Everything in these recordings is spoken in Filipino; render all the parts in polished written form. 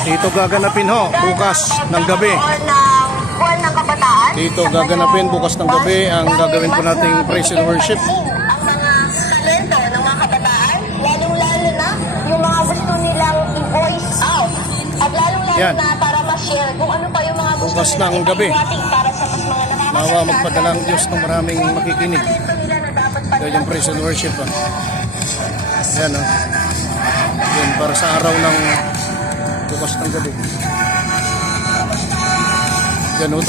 Dito gaganapin ho, bukas ng gabi. Buwan ng Kabataan. Dito gaganapin bukas ng gabi ang gagawin po nating praise and worship. Ang mga talento ng mga kabataan, lalong-lalo na yung mga gusto nilang i-voice out. At lalong-lalo Yan. na para ma-share kung ano pa yung mga gusto Bukas nilang ng gabi. i-pating para sa mas mga Nawa nakakasalanan. magpadala ang Diyos ng maraming makikinig. Talento nila na dapat Ito yung praise and worship. Yan o. Yan para sa araw ng bukas ng gabi. Yan o.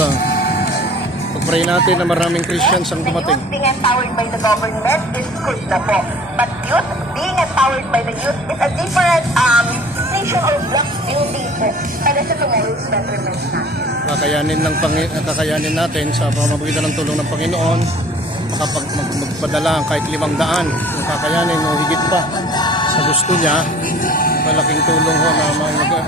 Pag-pray natin na maraming Christians ang dumating. The youth being empowered by the government is good na po. But youth being empowered by the youth is a different nation or block building po para sa tomorrow's betterment natin. Kakayanin natin sa pamamagitan ng tulong ng Panginoon magpadala kahit 500 yung kakayanin o higit pa sa gusto niya. Malaking tulong ho na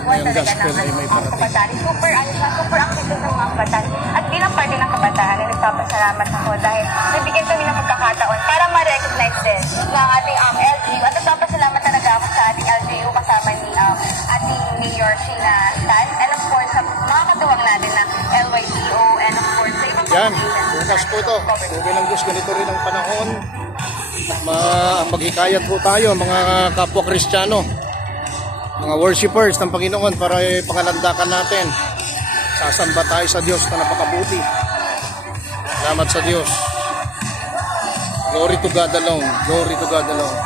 may gospel ay may parating. Super active ng mga kabataan. At bilang parte ng kabataan, ay nagpapasalamat ako dahil nabigyan kami ng pagkakataon para ma-recognize din ng ating LGU. At nagpapasalamat talaga ako sa ating LGU kasama ni ating Mayor Sheila Stan. And of course, sa mga katuwang natin na LYCO and of course, sa ibang Yan, bukas po ito. Sabi ng Diyos, ganito rin ang panahon. Maghikayat po tayo mga kapwa Kristiyano, mga worshipers ng Panginoon para pangalandakan natin. Sasamba tayo sa Diyos na napakabuti. Salamat sa Diyos. Glory to God alone. Glory to God alone.